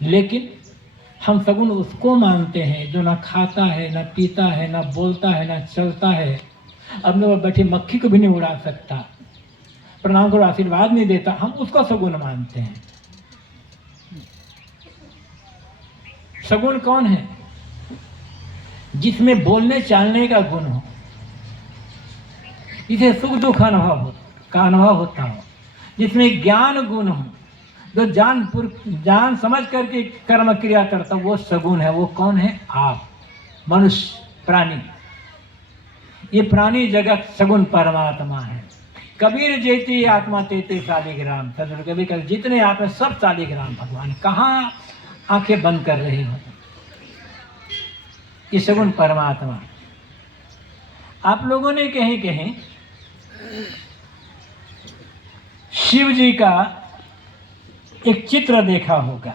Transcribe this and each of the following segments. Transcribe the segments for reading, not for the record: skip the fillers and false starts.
लेकिन हम सगुन उसको मानते हैं जो ना खाता है, ना पीता है, ना बोलता है, ना चलता है, अपने पर बैठी मक्खी को भी नहीं उड़ा सकता, प्रणाम करो आशीर्वाद नहीं देता, हम उसको सगुन मानते हैं। सगुन कौन है? जिसमें बोलने चालने का गुण हो, जिसे सुख दुख अनुभव होता हो, जिसमें ज्ञान गुण हो, जो जान समझ करके कर्म क्रिया करता, वो सगुण है। वो कौन है? आप, मनुष्य, प्राणी। ये प्राणी जगत सगुण परमात्मा है। कबीर जेती आत्मा तेते शालिग्राम, कबीर जितने आत्मा सब शालिग्राम भगवान। कहाँ आंखें बंद कर रहे हो? ये सगुण परमात्मा। आप लोगों ने कहीं कहीं शिव जी का एक चित्र देखा होगा।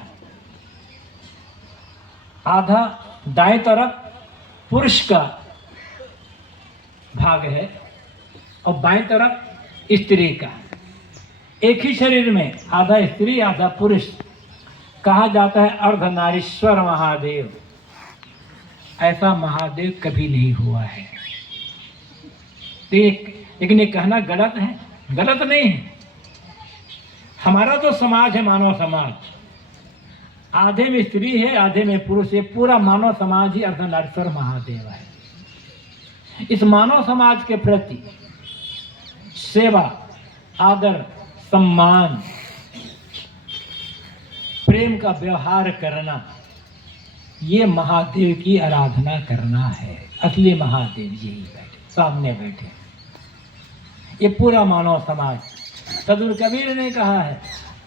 आधा दाएं तरफ पुरुष का भाग है और बाएं तरफ स्त्री का। एक ही शरीर में आधा स्त्री आधा पुरुष। कहा जाता है अर्धनारीश्वर महादेव। ऐसा महादेव कभी नहीं हुआ है। लेकिन ये कहना गलत है? गलत नहीं है। हमारा जो समाज है, मानव समाज, आधे में स्त्री है आधे में पुरुष है। पूरा मानव समाज ही अर्धनारीश्वर महादेव है। इस मानव समाज के प्रति सेवा, आदर, सम्मान, प्रेम का व्यवहार करना, ये महादेव की आराधना करना है। असली महादेव यही बैठे, सामने बैठे। ये पूरा मानव समाज। सदगुरु कबीर ने कहा है,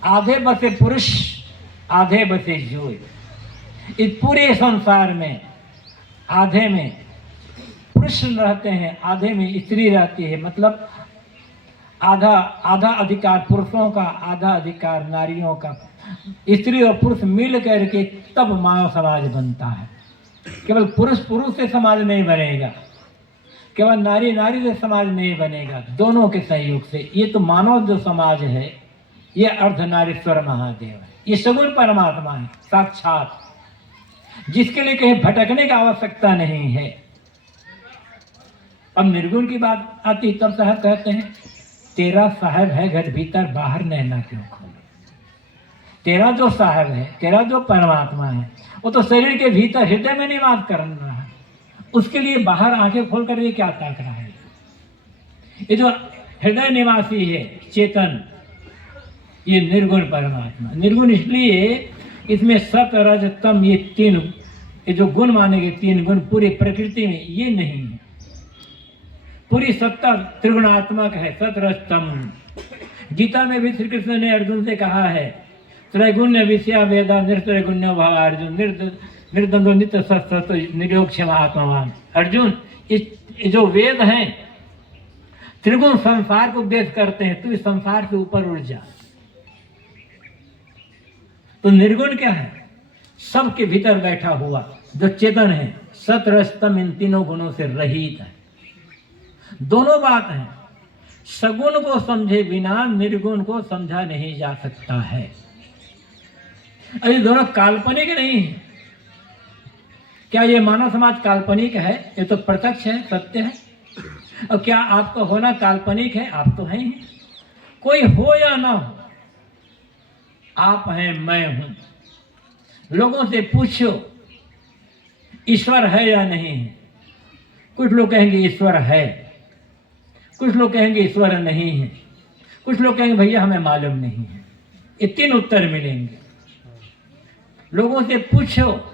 आधे बसे पुरुष आधे बसे जोय। इस पूरे संसार में आधे में पुरुष रहते हैं, आधे में स्त्री रहती है। मतलब आधा अधिकार पुरुषों का, आधा अधिकार नारियों का। स्त्री और पुरुष मिल करके तब मानव समाज बनता है। केवल पुरुष से समाज नहीं बनेगा, केवल नारी से समाज नहीं बनेगा, दोनों के सहयोग से। ये तो मानव जो समाज है, ये अर्धनारीश्वर महादेव है। ये सगुण परमात्मा है साक्षात, जिसके लिए कहीं भटकने की आवश्यकता नहीं है। अब निर्गुण की बात आती, तब साहब कहते हैं, तेरा साहब है घर भीतर, बाहर नैना क्यों खोले। तेरा जो साहब है, तेरा जो परमात्मा है, वो तो शरीर के भीतर हृदय में निवास कर रहा है। उसके लिए बाहर आंखें खोल कर ये क्या ताक रहा है? ये जो हृदय निवासी है चेतन, ये निर्गुण परमात्मा। निर्गुण इसलिए इसमें सत रज तम, ये तीन, ये जो गुण माने गए, तीन गुण पूरी प्रकृति में ये नहीं है। पूरी सत्ता त्रिगुणात्मक है, सत रज तम। गीता में भी श्री कृष्ण ने अर्जुन से कहा है, त्रैगुण्य विषया वेदा निर्त्रैगुण्य भाव अर्जुन निर्द्वंद्व नित्य सत्सत निरोक्षम आत्मवान। अर्जुन, ये जो वेद हैं त्रिगुण संसार को उपदेश करते हैं। तू इस संसार से ऊपर उठ जा। तो निर्गुण क्या है? सबके भीतर बैठा हुआ जो चेतन है, सत रज तम, इन तीनों गुणों से रहित है। दोनों बात है। सगुण को समझे बिना निर्गुण को समझा नहीं जा सकता है। ये दोनों काल्पनिक नहीं है। क्या ये मानव समाज काल्पनिक है? ये तो प्रत्यक्ष है, सत्य है। और क्या आपका होना काल्पनिक है? आप तो हैं ही। कोई हो या ना हो, आप हैं, मैं हूं। लोगों से पूछो ईश्वर है या नहीं है। कुछ लोग कहेंगे ईश्वर है, कुछ लोग कहेंगे ईश्वर नहीं है, कुछ लोग कहेंगे भैया हमें मालूम नहीं है। ये तीन उत्तर मिलेंगे। लोगों से पूछो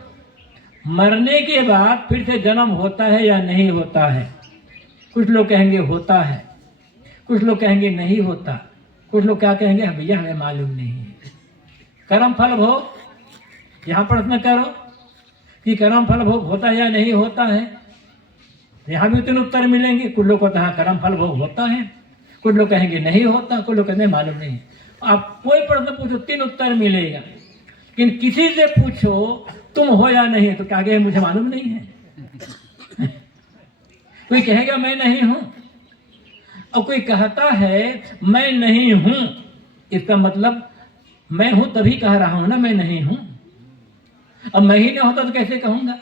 मरने के बाद फिर से जन्म होता है या नहीं होता है। कुछ लोग कहेंगे होता है, कुछ लोग कहेंगे नहीं होता, कुछ लोग क्या कहेंगे भैया हमें मालूम नहीं है। कर्म फल भोग, यहाँ प्रश्न करो कि कर्म फल भोग होता है या नहीं होता है। यहाँ भी तीन उत्तर मिलेंगे। कुछ लोग कहते हैं कर्म फल भोग होता है, कुछ लोग कहेंगे नहीं होता, कुछ लोग कहते हैं मालूम नहीं। आप कोई प्रश्न पूछो तीन उत्तर मिलेगा। लेकिन किसी से पूछो तुम हो या नहीं, तो क्या कहे मुझे मालूम नहीं है। कोई कहेगा मैं नहीं हूं, और कोई कहता है मैं नहीं हूं। इसका मतलब मैं हूं तभी कह रहा हूं ना, मैं नहीं हूं। अब मैं ही नहीं होता तो कैसे कहूंगा?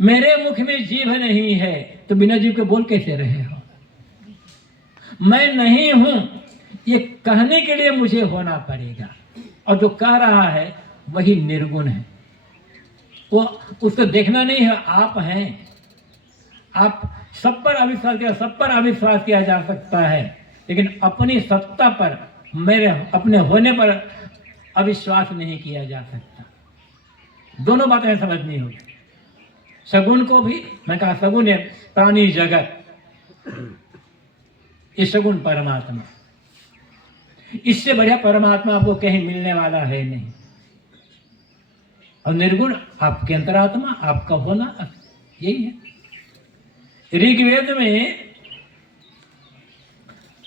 मेरे मुख में जीभ नहीं है तो बिना जीभ के बोल कैसे रहे हो? मैं नहीं हूं ये कहने के लिए मुझे होना पड़ेगा, और जो कह रहा है वही निर्गुण है। वो उसको देखना नहीं है, आप हैं। आप सब पर अविश्वास किया जा सकता है, लेकिन अपनी सत्ता पर, मेरे अपने होने पर अविश्वास नहीं किया जा सकता। दोनों बातें समझनी होगी। सगुण को भी मैं कहा, सगुण है प्राणी जगत, ये सगुण परमात्मा, इससे बढ़िया परमात्मा आपको कहीं मिलने वाला है नहीं। और निर्गुण आपके अंतरात्मा, आपका होना, यही है। ऋग्वेद में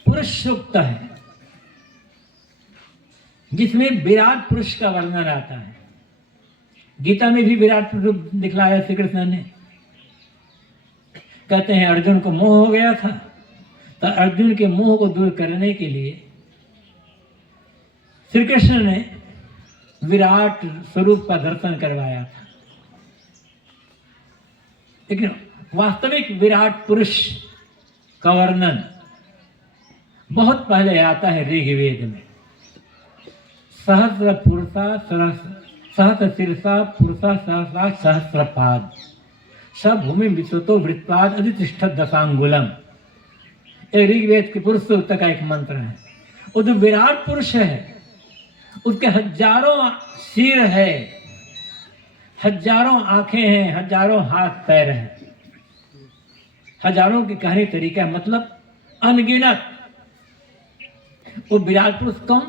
पुरुष सूक्त है जिसमें विराट पुरुष का वर्णन आता है। गीता में भी विराट पुरुष दिखलाया श्री कृष्ण ने। कहते हैं अर्जुन को मोह हो गया था, तो अर्जुन के मोह को दूर करने के लिए श्री कृष्ण ने विराट स्वरूप का दर्शन करवाया था। लेकिन वास्तविक विराट पुरुष का वर्णन बहुत पहले आता है ऋग्वेद में। सहस्र पुरुषा सहस्र शीर्षा पुरुषा सहस्रा सहस्रपाद सब भूमि विश्वतो वृत्ताद अधितिष्ठ दशांगुलम। ये ऋग्वेद के पुरुष सूक्त का एक मंत्र है। वो जो विराट पुरुष है उसके हजारों सिर है, हजारों आंखें हैं, हजारों हाथ पैर हैं। हजारों के कहने तरीका मतलब अनगिनत। वो विराट पुरुष कौन?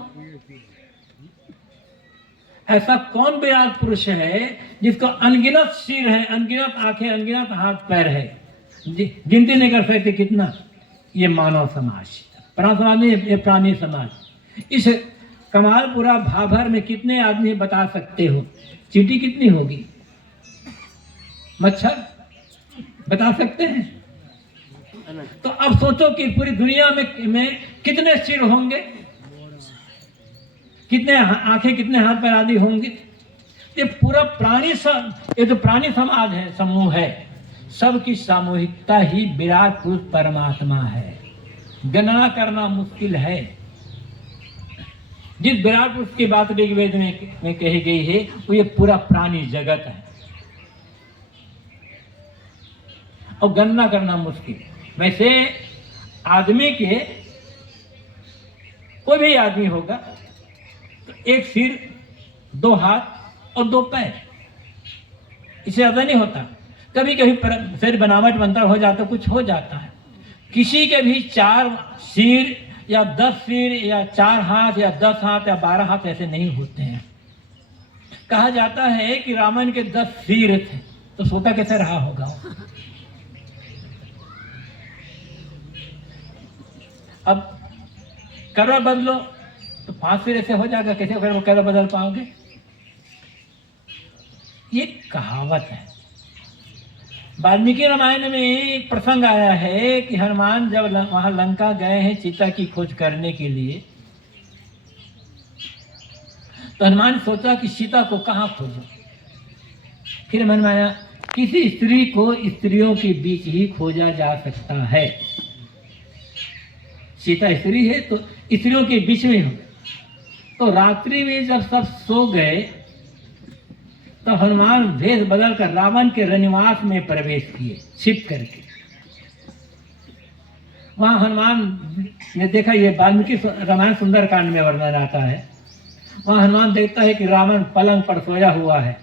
ऐसा कौन विराट पुरुष है जिसको अनगिनत सिर है, अनगिनत आंखें, अनगिनत हाथ पैर है, गिनती नहीं कर सकते कितना? ये मानव समाज, प्राणी समाज नहीं, ये प्राणी समाज। इस कमालपुरा भाभर में कितने आदमी बता सकते हो? चींटी कितनी होगी? मच्छर बता सकते हैं? तो अब सोचो कि पूरी दुनिया में कितने सिर होंगे, कितने आंखें, कितने हाथ पैर आदि होंगे। ये पूरा ये जो प्राणी समाज है, समूह है, सबकी सामूहिकता ही विराट पुरुष परमात्मा है। गणना करना मुश्किल है। जिस विराट पुरुष की बात ऋग्वेद में कही गई है वो ये पूरा प्राणी जगत है, और गणना करना मुश्किल। वैसे आदमी के, कोई भी आदमी होगा तो एक सिर, दो हाथ और दो पैर, इससे ज्यादा नहीं होता। कभी कभी शरीर बनावट बनता हो जाता, कुछ हो जाता है। किसी के भी 4 सिर या 10 सिर या 4 हाथ या 10 हाथ या 12 हाथ ऐसे नहीं होते हैं। कहा जाता है कि रावण के 10 सिर थे, तो सोता कैसे रहा होगा? अब करवा बदलो तो 5 सिर ऐसे हो जाएगा, कैसे करवा बदल पाओगे? ये कहावत है। वाल्मीकि रामायण में एक प्रसंग आया है कि हनुमान जब वहां लंका गए हैं सीता की खोज करने के लिए, तो हनुमान सोचा कि सीता को कहाँ खोजो। फिर मन में आया किसी स्त्री को स्त्रियों के बीच ही खोजा जा सकता है। सीता स्त्री है तो स्त्रियों के बीच में हो। तो रात्रि में जब सब सो गए तो हनुमान भेष बदल कर रावण के रनिवास में प्रवेश किए, छिप करके। वहां हनुमान ने देखा, ये वाल्मीकि रामायण सुंदरकांड में वर्णन आता है। वहां हनुमान देखता है कि रावण पलंग पर सोया हुआ है,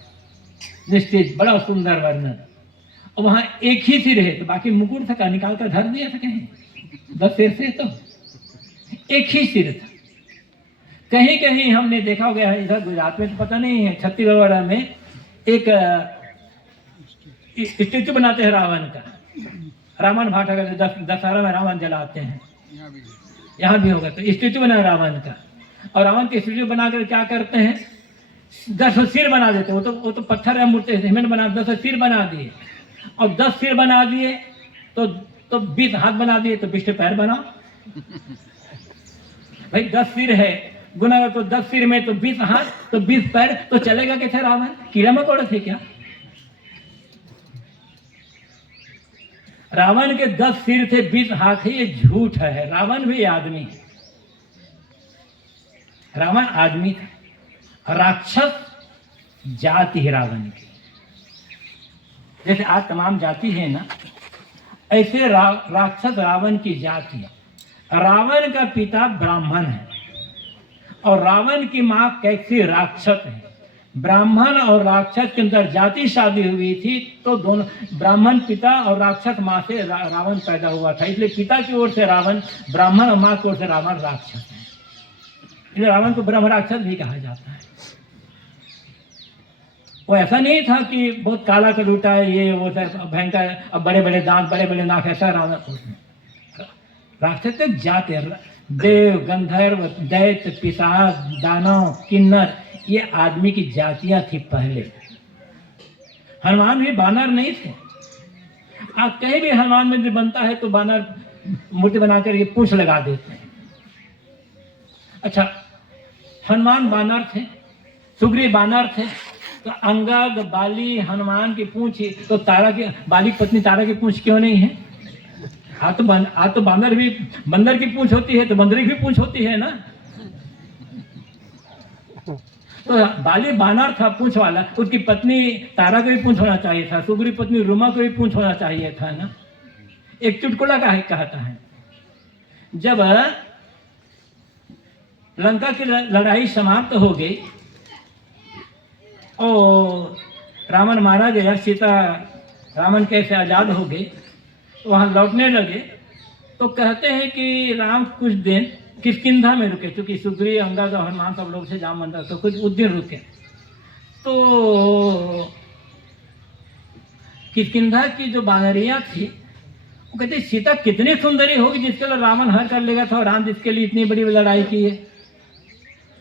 निश्चित, बड़ा सुंदर वर्णन। और वहां एक ही सिर है, तो बाकी मुकुट था निकाल कर धर दिया था कहीं 10 सिर से, तो एक ही सिर था। कहीं कहीं हमने देखा हो गया है, इधर गुजरात में तो पता नहीं है, छत्तीसगढ़ में एक स्टेचू बनाते हैं रावण का। रावण भाटा का दशहरा में रावण जलाते हैं, यहाँ भी होगा। तो स्टेचू बना रावण का, और रावण के स्टेचू बनाकर क्या करते हैं, 10 सिर बना देते हैं। वो तो पत्थर है, मूर्ति सीमेंट बना, 10 सिर बना दिए। और 10 सिर बना दिए तो 20 हाथ बना दिए, तो 20 पैर बनाओ। भाई 10 सिर है, गुना तो 10 सिर में तो 20 हाथ तो 20 पैर, तो चलेगा कैसे रावण? कीड़ा मकोड़े थे क्या? रावण के 10 सिर थे, 20 हाथ है, ये झूठ है। रावण भी आदमी है, रावण आदमी था। राक्षस जाति है रावण की। जैसे आज तमाम जाति है ना, ऐसे राक्षस रावण की जाति है। रावण का पिता ब्राह्मण है और रावण की मां कैसी राक्षस है। ब्राह्मण और राक्षस के अंदर जाति शादी हुई थी, तो दोनों ब्राह्मण पिता और राक्षस मां से रावण पैदा हुआ था। इसलिए पिता की ओर से रावण ब्राह्मण और मां की ओर से रावण राक्षस है। इसलिए रावण को ब्रह्म राक्षस भी कहा जाता है। वो ऐसा नहीं था कि बहुत काला कलूटा है, ये वो भयंकर, अब बड़े बड़े दांत, बड़े बड़े नाक, ऐसा रावण। राक्षस जाति, देव, गंधर्व, दैत्य, पिशाच, दानव, किन्नर, ये आदमी की जातियां थी पहले। हनुमान भी बानर नहीं थे। आप कहीं भी हनुमान मंदिर बनता है तो बानर मूर्ति बनाकर ये पूंछ लगा देते हैं। अच्छा, हनुमान बानर थे, सुग्रीव बानर थे, तो अंगद, बाली, हनुमान की पूंछ, तो तारा की, बाली की पत्नी तारा की पूंछ क्यों नहीं है? तो बांदर भी, बंदर की पूंछ होती है तो बंदरी की भी पूंछ होती है ना। तो बाली बानर था पूंछ वाला, उसकी पत्नी तारा को भी पूंछ होना चाहिए था, सुग्रीव पत्नी रुमा को भी पूंछ होना चाहिए था ना। एक चुटकुला का कहता है, जब लंका की लड़ाई समाप्त हो गई और रावण मारा गया, सीता रावण कैसे आजाद हो गए, वहाँ लौटने लगे तो कहते हैं कि राम कुछ दिन किष्किंधा में रुके, क्योंकि सुग्रीव, अंगद और हनुमान सब लोग से जाम मंदिर, तो कुछ उस दिन रुके। तो किष्किंधा की जो बानरियाँ थी वो कहते सीता कितनी सुंदरी होगी जिसके लिए रावण हर कर लेगा था, और राम जिसके लिए इतनी बड़ी लड़ाई की है।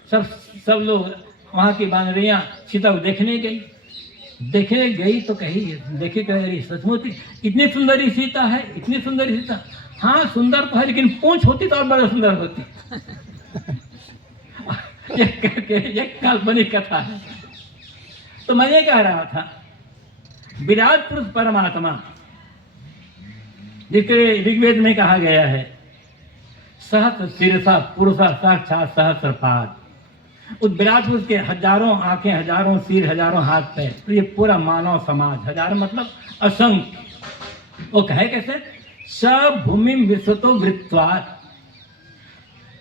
सब लोग वहाँ की बानरियाँ सीता को देखने गई। देखने गई तो कही, देखे कह सचमुच इतनी सुंदरी सीता है, इतनी सुंदरी सीता। हाँ सुंदर तो है, लेकिन पूंछ होती तो और बड़ा सुंदर होती। ये काल्पनिक कथा है। तो मैं ये कह रहा था, विराट पुरुष परमात्मा जिसके ऋग्वेद में कहा गया है, सहस्र शीर्षा पुरुषा साक्षात सहस्रपाद। उस विराट पुरुष के हजारों आंखें, हजारों सिर, हजारों हाथ पैर। तो ये पूरा मानव समाज, हजार मतलब असंख्य। वो कहे कैसे, सब भूमि विश्वतो वृत्तवात्,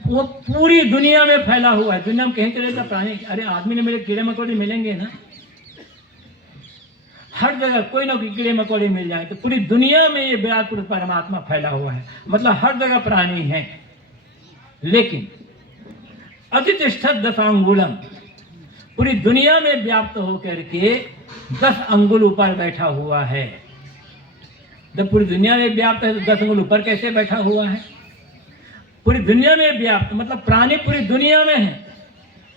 वो पूरी दुनिया में फैला हुआ है। दुनिया में कहीं चलेगा प्राणी, अरे आदमी ने मेरे कीड़े मकोड़े मिलेंगे ना, हर जगह कोई ना कोई कीड़े मकोड़े मिल जाए। तो पूरी दुनिया में ये विराट पुरुष परमात्मा फैला हुआ है, मतलब हर जगह प्राणी है। लेकिन अतिष्ठत 10 अंगुलम, पूरी दुनिया में व्याप्त होकर के 10 अंगुल ऊपर बैठा हुआ है। जब पूरी दुनिया में व्याप्त है तो 10 अंगुल ऊपर कैसे बैठा हुआ है? पूरी दुनिया में व्याप्त मतलब प्राणी पूरी दुनिया में है।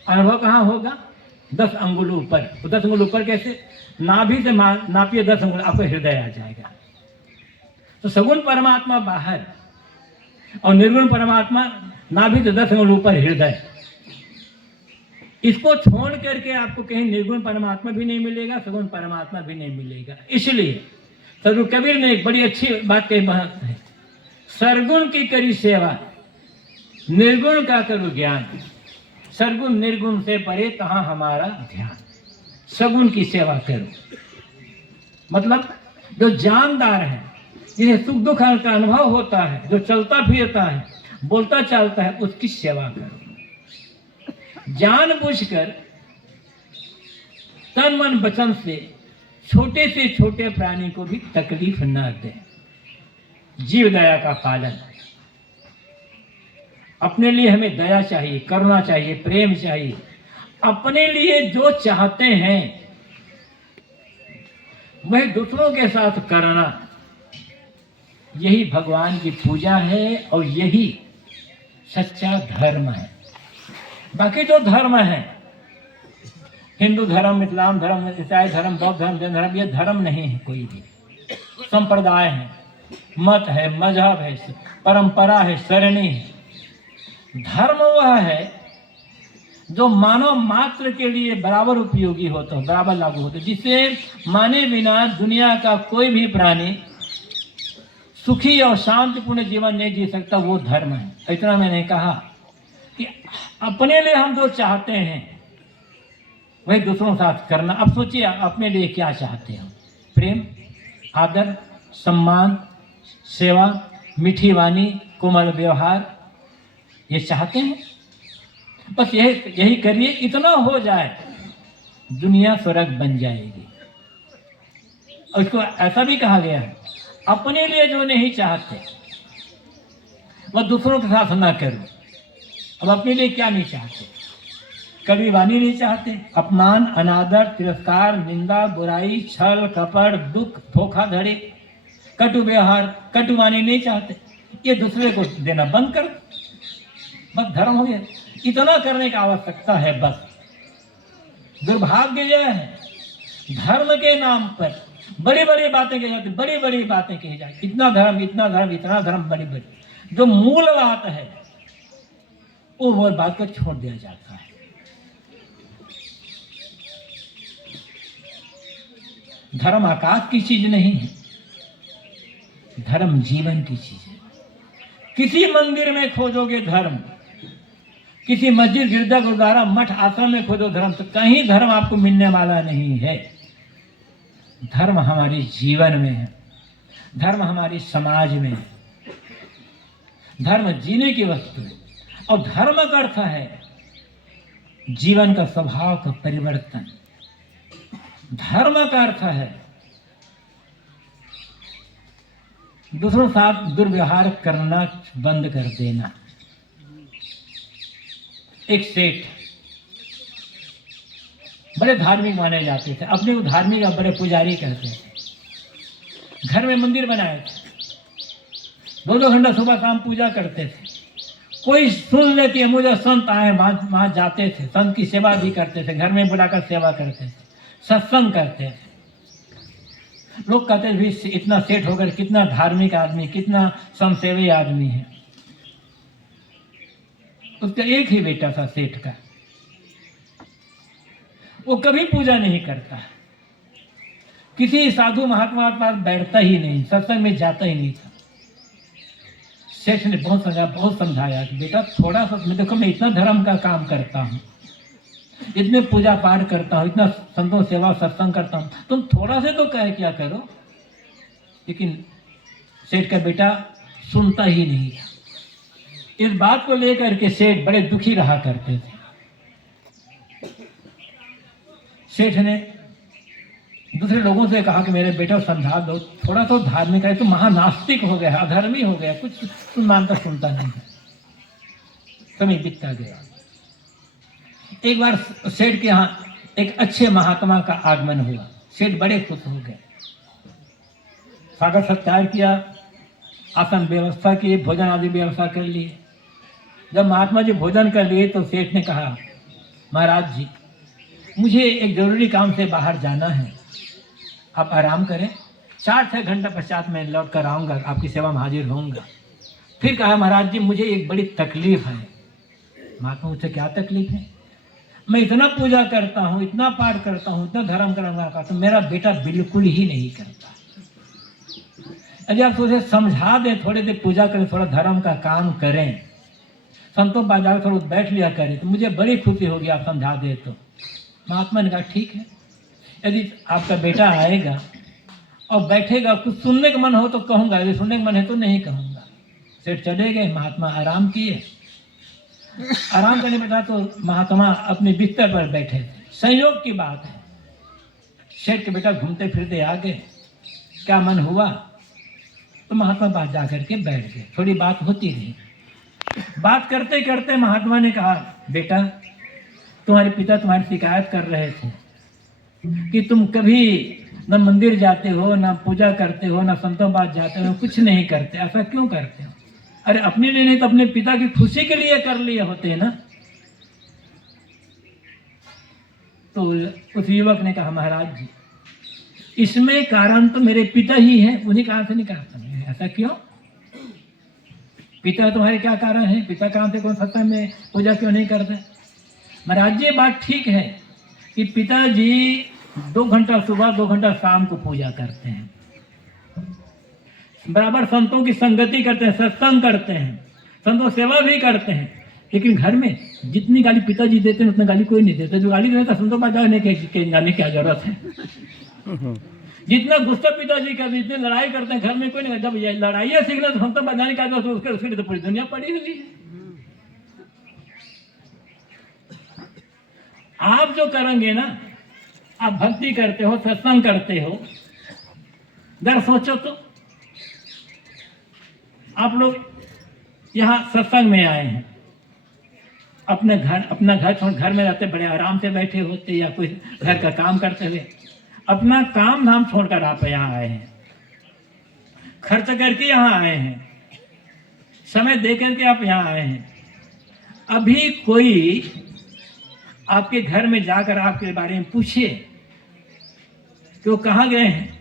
अनुभव कहाँ होगा? 10 अंगुल ऊपर। तो 10 अंगुल ऊपर कैसे? नाभि से नापिए 10 अंगुल, आपको हृदय आ जाएगा। तो सगुण परमात्मा बाहर और निर्गुण परमात्मा नाभि से 10 अंगुल ऊपर हृदय। इसको छोड़ करके आपको कहीं निर्गुण परमात्मा भी नहीं मिलेगा, सगुण परमात्मा भी नहीं मिलेगा। इसलिए सदगुरु कबीर ने एक बड़ी अच्छी बात कही है, सरगुण की करी सेवा, निर्गुण का करो ज्ञान। सरगुण निर्गुण से परे कहाँ हमारा ध्यान। सगुण की सेवा करो, मतलब जो जानदार है, जिसे सुख दुख का अनुभव होता है, जो चलता फिरता है, बोलता चालता है, उसकी सेवा करो। जानबूझकर तन मन वचन से छोटे से छोटे प्राणी को भी तकलीफ न दे। जीव दया का पालन। अपने लिए हमें दया चाहिए, करुणा चाहिए, प्रेम चाहिए। अपने लिए जो चाहते हैं वह दूसरों के साथ करना, यही भगवान की पूजा है और यही सच्चा धर्म है। बाकी जो धर्म है, हिंदू धर्म, इस्लाम धर्म, ईसाई धर्म, बौद्ध धर्म, जैन धर्म, ये धर्म नहीं है। कोई भी संप्रदाय है, मत है, मजहब है, परंपरा है, सरणी है। धर्म वह है जो मानव मात्र के लिए बराबर उपयोगी होता हो, बराबर लागू होता है, जिसे माने बिना दुनिया का कोई भी प्राणी सुखी और शांतिपूर्ण जीवन नहीं जी सकता, वो धर्म है। इतना मैंने कहा कि अपने लिए हम जो चाहते हैं वही दूसरों के साथ करना। अब सोचिए अपने लिए क्या चाहते हैं? प्रेम, आदर, सम्मान, सेवा, मीठी वाणी, कोमल व्यवहार, ये चाहते हैं? बस यही करिए, इतना हो जाए दुनिया स्वर्ग बन जाएगी। और इसको ऐसा भी कहा गया है, अपने लिए जो नहीं चाहते वह दूसरों के साथ ना करो। अब अपने लिए क्या नहीं चाहते? कभी वाणी नहीं चाहते, अपमान, अनादर, तिरस्कार, निंदा, बुराई, छल, कपट, दुख, धोखाधड़ी, कटु व्यवहार, कटु वाणी नहीं चाहते। ये दूसरे को देना बंद कर, बस धर्म हो गया। इतना करने की आवश्यकता है बस। दुर्भाग्य यह है, धर्म के नाम पर बड़ी बड़ी बातें कही जाती, बड़ी बड़ी बातें कही जाती, इतना धर्म, इतना धर्म, इतना धर्म, बड़ी बड़ी जो मूल बात है वो बात को छोड़ दिया जाता है। धर्म आकाश की चीज नहीं है, धर्म जीवन की चीज है। किसी मंदिर में खोजोगे धर्म, किसी मस्जिद, गिरजा, गुरुद्वारा, मठ, आश्रम में खोजो धर्म, तो कहीं धर्म आपको मिलने वाला नहीं है। धर्म हमारे जीवन में है, धर्म हमारे समाज में है, धर्म जीने की वस्तु है। और धर्म का अर्थ है जीवन का स्वभाव का परिवर्तन। धर्म का अर्थ है दूसरों के साथ दुर्व्यवहार करना बंद कर देना। एक सेठ बड़े धार्मिक माने जाते थे, अपने को धार्मिक और बड़े पुजारी कहते थे। घर में मंदिर बनाए थे, 2-2 घंटा सुबह शाम पूजा करते थे। कोई सुन लेती है, मुझे संत आए, वहां जाते थे, संत की सेवा भी करते थे, घर में बुलाकर सेवा करते थे, सत्संग करते थे। लोग कहते थे भी इतना सेठ होकर कितना धार्मिक आदमी, कितना समसेवी आदमी है। उसका एक ही बेटा था सेठ का, वो कभी पूजा नहीं करता, किसी साधु महात्मा के पास बैठता ही नहीं, सत्संग में जाता ही नहीं था। सेठ ने बहुत समझाया कि बेटा थोड़ा सा, मैं देखो मैं इतना धर्म का काम करता हूँ, इतने पूजा पाठ करता हूँ, इतना संतों सेवा सत्संग करता हूँ, तुम थोड़ा से तो कह क्या करो। लेकिन सेठ का बेटा सुनता ही नहीं था। इस बात को लेकर के सेठ बड़े दुखी रहा करते थे। सेठ ने दूसरे लोगों से कहा कि मेरे बेटा समझा दो, थोड़ा तो धार्मिक है, तो महानास्तिक हो गया, अधर्मी हो गया, कुछ मानता सुनता नहीं है। समय बीतता गया। एक बार सेठ के यहाँ एक अच्छे महात्मा का आगमन हुआ। सेठ बड़े खुश हो गए, स्वागत सत्कार किया, आसन व्यवस्था की, भोजन आदि व्यवस्था कर लिए। जब महात्मा जी भोजन कर लिए तो सेठ ने कहा, महाराज जी मुझे एक जरूरी काम से बाहर जाना है, आप आराम करें, 4-6 घंटे पश्चात मैं लौट कर आऊँगा, आपकी सेवा में हाजिर होऊंगा। फिर कहा, महाराज जी मुझे एक बड़ी तकलीफ है। महात्मा मुझसे क्या तकलीफ है? मैं इतना पूजा करता हूँ, इतना पाठ करता हूँ, इतना धर्म करता हूँ, मेरा बेटा बिल्कुल ही नहीं करता। यदि आप उसे समझा दें, थोड़ी देर पूजा करें, थोड़ा धर्म का काम करें, संतों बाजार थोड़ा बैठ लिया करें, तो मुझे बड़ी खुशी होगी, आप समझा दे तो। महात्मा ने कहा ठीक है, यदि आपका बेटा आएगा और बैठेगा, कुछ सुनने का मन हो तो कहूँगा, यदि सुनने का मन है तो नहीं कहूँगा। सेठ चले गए, महात्मा आराम किए। आराम करने बैठा तो महात्मा अपने बिस्तर पर बैठे थे। संयोग की बात है, सेठ के बेटा घूमते फिरते आ गए। क्या मन हुआ तो महात्मा पास जा करके बैठ गए। थोड़ी बात होती रही। बात करते करते महात्मा ने कहा, बेटा तुम्हारे पिता तुम्हारी शिकायत कर रहे थे कि तुम कभी न मंदिर जाते हो, न पूजा करते हो, न संतों पास जाते हो, कुछ नहीं करते, ऐसा क्यों करते हो? अरे अपने लिए नहीं तो अपने पिता की खुशी के लिए कर लिए होते ना। तो उस युवक ने कहा, महाराज जी इसमें कारण तो मेरे पिता ही हैं, उन्हीं कारण से नहीं करता। ऐसा क्यों? पिता तुम्हारे क्या कारण है? पिता कारण से कौन सत्संग में पूजा क्यों नहीं करते? महाराज ये बात ठीक है कि पिताजी 2 घंटा सुबह 2 घंटा शाम को पूजा करते हैं, बराबर संतों की संगति करते हैं, सत्संग करते हैं, संतों सेवा भी करते हैं, लेकिन घर में जितनी गाली पिताजी देते हैं उतना गाली कोई नहीं देता। जो गाली देता संतों पर जाने के जाने क्या जरूरत है। जितना गुस्सा पिताजी का, जितनी लड़ाई करते हैं घर में कोई नहीं। जब ये लड़ाइयाँ सीखना तो संतों पर जाने का जरूरत, उसके लिए तो पूरी दुनिया पड़ी हुई है। आप जो करेंगे ना, आप भक्ति करते हो, सत्संग करते हो, जरा सोचो तो आप लोग यहाँ सत्संग में आए हैं, अपना घर छोड़, घर में रहते बड़े आराम से बैठे होते या कोई घर का काम करते हुए, अपना काम धाम छोड़कर आप यहाँ आए हैं, खर्च करके यहाँ आए हैं, समय दे करके आप यहाँ आए हैं। अभी कोई आपके घर में जाकर आपके बारे में पूछे कि वो कहाँ गए हैं,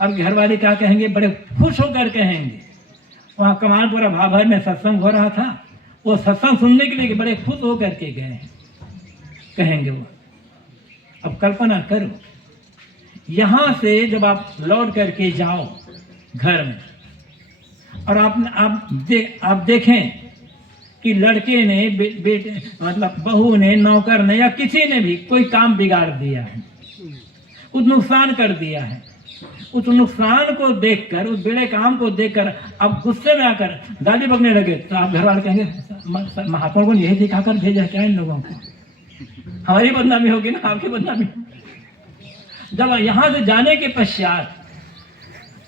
अब घर वाले क्या कहेंगे? बड़े खुश होकर कहेंगे। वहाँ कमालपुरा भाभर में सत्संग हो रहा था, वो सत्संग सुनने के लिए बड़े खुश होकर के गए हैं, कहेंगे वो। अब कल्पना करो, यहाँ से जब आप लौट करके जाओ घर में और आप देखें कि लड़के ने बेटे मतलब बहू ने, नौकर ने या किसी ने भी कोई काम बिगाड़ दिया है, कुछ नुकसान कर दिया है, उस नुकसान को देखकर, उस बेड़े काम को देखकर आप गुस्से में आकर गाली बकने लगे, तो आप घर वाले कहेंगे महात्मा को यही दिखाकर भेजा क्या इन लोगों को? हमारी बदनामी होगी ना, आपकी बदनामी। जब यहाँ से जाने के पश्चात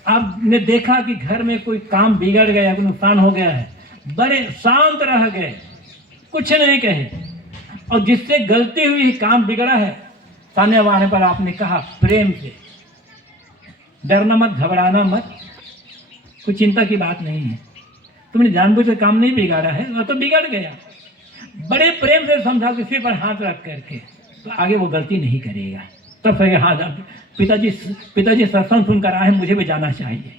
आपने देखा कि घर में कोई काम बिगड़ गया, कोई नुकसान हो गया है, बड़े शांत रह गए, कुछ नहीं कहे, और जिससे गलती हुई, काम बिगड़ा है, सामने आने पर आपने कहा प्रेम से, डरना मत, घबराना मत, कोई चिंता की बात नहीं है, तुमने जानबूझ कर काम नहीं बिगाड़ा है, वह तो बिगड़ गया। बड़े प्रेम से समझा, किसी पर हाथ रख करके, तो आगे वो गलती नहीं करेगा। तब फिर हाँ, पिताजी सत्संग सुनकर आए, मुझे भी जाना चाहिए।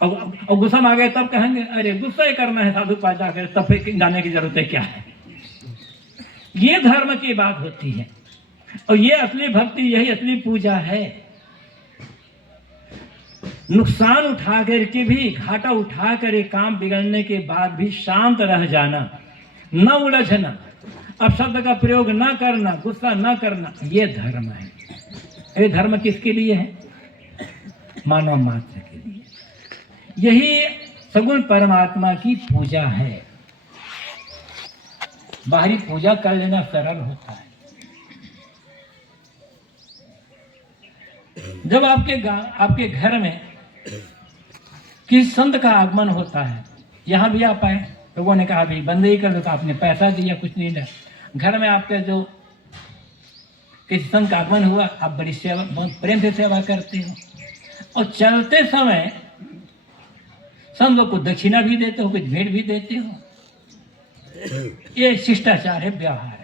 और गुस्सा में आ गए तब कहेंगे अरे गुस्सा ही करना है साधु पास जाकर, तब फिर जाने की जरूरत है क्या है? ये धर्म की बात होती है, और ये असली भक्ति, यही असली पूजा है। नुकसान उठा करके भी, घाटा उठा कर एक काम बिगड़ने के बाद भी शांत रह जाना, न उलझना, अपशब्द का प्रयोग न करना, गुस्सा न करना, ये धर्म है। ये धर्म किसके लिए है? मानव मात्र के लिए। यही सगुण परमात्मा की पूजा है। बाहरी पूजा कर लेना सरल होता है। जब आपके घर में किस संत का आगमन होता है, यहाँ भी आप आए, लोगों ने कहा भाई बंदे ही कर दो, तो आपने पैसा दिया, कुछ नहीं दिया। घर में आपके जो किसी संत का आगमन हुआ, आप बड़ी सेवा, बहुत प्रेम से सेवा करते हो, और चलते समय संतों को दक्षिणा भी देते हो, कुछ भेंट भी देते हो। ये शिष्टाचार है, व्यवहार।